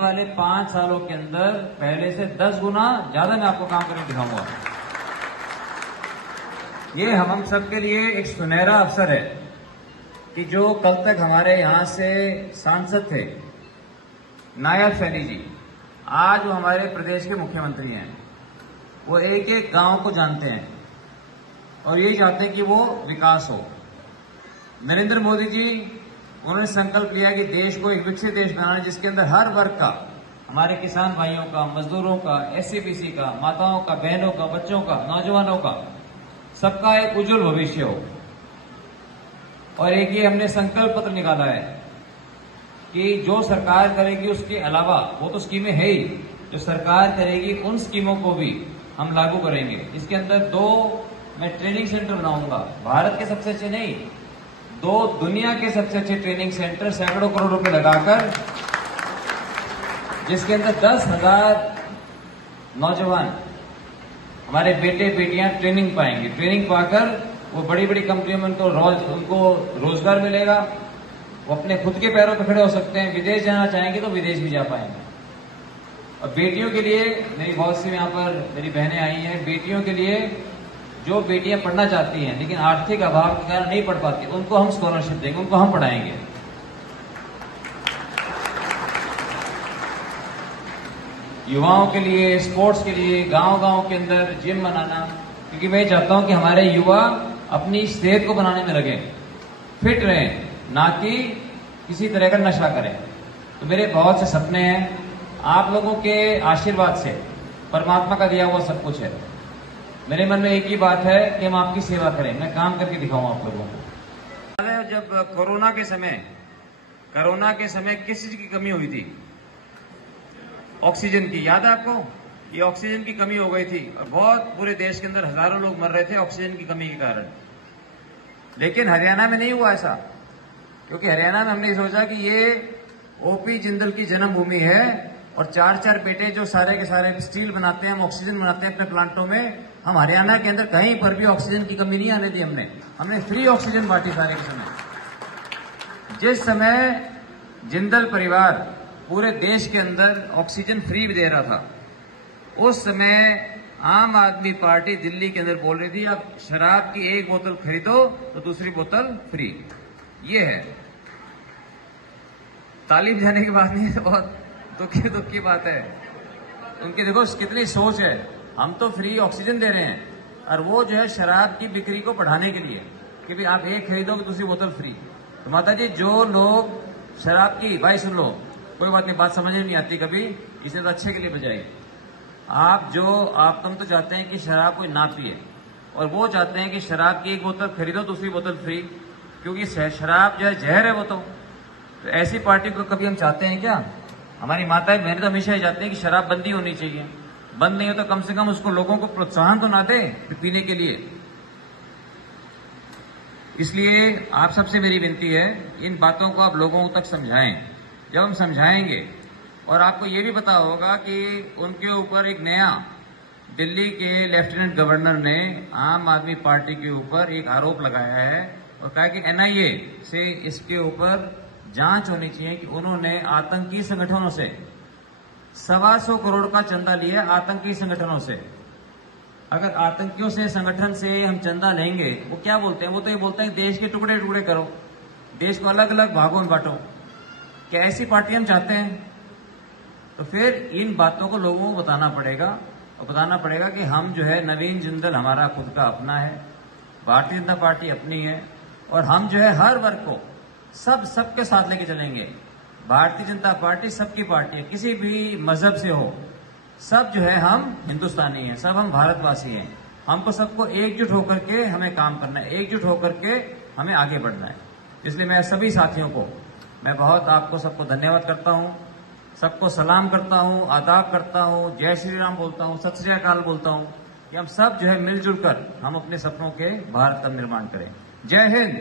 वाले 5 सालों के अंदर पहले से 10 गुना ज्यादा मैं आपको काम करके दिखाऊंगा। ये हम सब के लिए एक सुनहरा अवसर है कि जो कल तक हमारे यहां से सांसद थे नायब सैनी जी, आज वो हमारे प्रदेश के मुख्यमंत्री हैं। वो एक एक गांव को जानते हैं और यही चाहते हैं कि वो विकास हो। नरेंद्र मोदी जी उन्होंने संकल्प लिया कि देश को एक विकसित देश बनाना, जिसके अंदर हर वर्ग का, हमारे किसान भाइयों का, मजदूरों का, SC/BC का, माताओं का, बहनों का, बच्चों का, नौजवानों का, सबका एक उज्जवल भविष्य हो। और एक ये हमने संकल्प पत्र निकाला है कि जो सरकार करेगी उसके अलावा, वो तो स्कीमें है ही, जो सरकार करेगी उन स्कीमों को भी हम लागू करेंगे। इसके अंदर 2 मैं ट्रेनिंग सेंटर बनाऊंगा, भारत के सबसे अच्छे नहीं, 2 दुनिया के सबसे अच्छे ट्रेनिंग सेंटर सैकड़ों करोड़ रुपए लगाकर, जिसके अंदर 10,000 नौजवान हमारे बेटे बेटियां ट्रेनिंग पाएंगे। ट्रेनिंग पाकर वो बड़ी बड़ी कंपनियों में उनको रोजगार मिलेगा, वो अपने खुद के पैरों पर खड़े हो सकते हैं, विदेश जाना चाहेंगे तो विदेश भी जा पाएंगे। और बेटियों के लिए, मेरी बहुत सी यहाँ पर मेरी बहनें आई हैं, बेटियों के लिए जो बेटियां पढ़ना चाहती हैं लेकिन आर्थिक अभाव के कारण नहीं पढ़ पाती, उनको हम स्कॉलरशिप देंगे, उनको हम पढ़ाएंगे। युवाओं के लिए, स्पोर्ट्स के लिए, गांव-गांव के अंदर जिम बनाना, क्योंकि मैं चाहता हूं कि हमारे युवा अपनी सेहत को बनाने में लगे, फिट रहें, ना कि किसी तरह का नशा करें। तो मेरे बहुत से सपने हैं, आप लोगों के आशीर्वाद से, परमात्मा का दिया हुआ सब कुछ है। मेरे मन में एक ही बात है कि हम आपकी सेवा करें, मैं काम करके दिखाऊं आप लोगों को। जब कोरोना के समय किस चीज की कमी हुई थी? ऑक्सीजन की, याद है आपको? ये ऑक्सीजन की कमी हो गई थी और बहुत पूरे देश के अंदर हजारों लोग मर रहे थे ऑक्सीजन की कमी के कारण। लेकिन हरियाणा में नहीं हुआ ऐसा, क्योंकि हरियाणा में हमने सोचा कि ये OP जिंदल की जन्मभूमि है और 4-4 बेटे जो सारे के सारे स्टील बनाते हैं, हम ऑक्सीजन बनाते हैं अपने प्लांटों में। हम हरियाणा के अंदर कहीं पर भी ऑक्सीजन की कमी नहीं आने दी हमने फ्री ऑक्सीजन बांटी सारे के समय। जिस समय जिंदल परिवार पूरे देश के अंदर ऑक्सीजन फ्री दे रहा था, उस समय आम आदमी पार्टी दिल्ली के अंदर बोल रही थी अब शराब की 1 बोतल खरीदो तो दूसरी बोतल फ्री। ये है, ताली बजाने की बात नहीं है, बहुत दुख की बात है। उनकी देखो कितनी सोच है, हम तो फ्री ऑक्सीजन दे रहे हैं और वो जो है शराब की बिक्री को बढ़ाने के लिए कि भी आप 1 खरीदोगे दूसरी बोतल फ्री। तो माता जी, जो लोग शराब की, भाई सुन लो, कोई बात नहीं, बात समझ में नहीं आती कभी, इसे तो अच्छे के लिए बजाई। तुम तो चाहते हैं कि शराब कोई ना पिए, और वो चाहते हैं कि शराब की 1 बोतल खरीदो दूसरी बोतल फ्री, क्योंकि शराब जो है जहर है वो तो ऐसी पार्टी को कभी हम चाहते हैं क्या? हमारी माताएं बहनें तो हमेशा ही चाहते हैं कि शराब बंदी होनी चाहिए, बंद नहीं हो तो कम से कम उसको लोगों को प्रोत्साहन तो ना दे पीने के लिए। इसलिए आप सबसे मेरी विनती है, इन बातों को आप लोगों तक समझाएं। जब हम समझाएंगे, और आपको ये भी पता होगा कि उनके ऊपर एक नया, दिल्ली के लेफ्टिनेंट गवर्नर ने आम आदमी पार्टी के ऊपर एक आरोप लगाया है और कहा कि NIA से इसके ऊपर जांच होनी चाहिए कि उन्होंने आतंकी संगठनों से 125 करोड़ का चंदा लिया, आतंकी संगठनों से। अगर आतंकियों से, संगठन से हम चंदा लेंगे, वो क्या बोलते हैं? वो तो ये बोलते हैं देश के टुकड़े टुकड़े करो, देश को अलग अलग भागों में बांटो। क्या ऐसी पार्टी हम चाहते हैं? तो फिर इन बातों को लोगों को बताना पड़ेगा, और बताना पड़ेगा कि हम जो है, नवीन जिंदल हमारा खुद का अपना है, भारतीय जनता पार्टी अपनी है, और हम जो है हर वर्ग को सबके साथ लेके चलेंगे। भारतीय जनता पार्टी सबकी पार्टी है, किसी भी मजहब से हो, सब जो है हम हिंदुस्तानी हैं, सब हम भारतवासी हैं। हमको सबको एकजुट होकर के हमें काम करना है, एकजुट होकर के हमें आगे बढ़ना है। इसलिए मैं सभी साथियों को, मैं बहुत आपको सबको धन्यवाद करता हूं, सबको सलाम करता हूं, आदाब करता हूं, जय श्री राम बोलता हूं, सत श्री अकाल बोलता हूं कि हम सब जो है मिलजुल कर हम अपने सपनों के भारत का निर्माण करें। जय हिंद।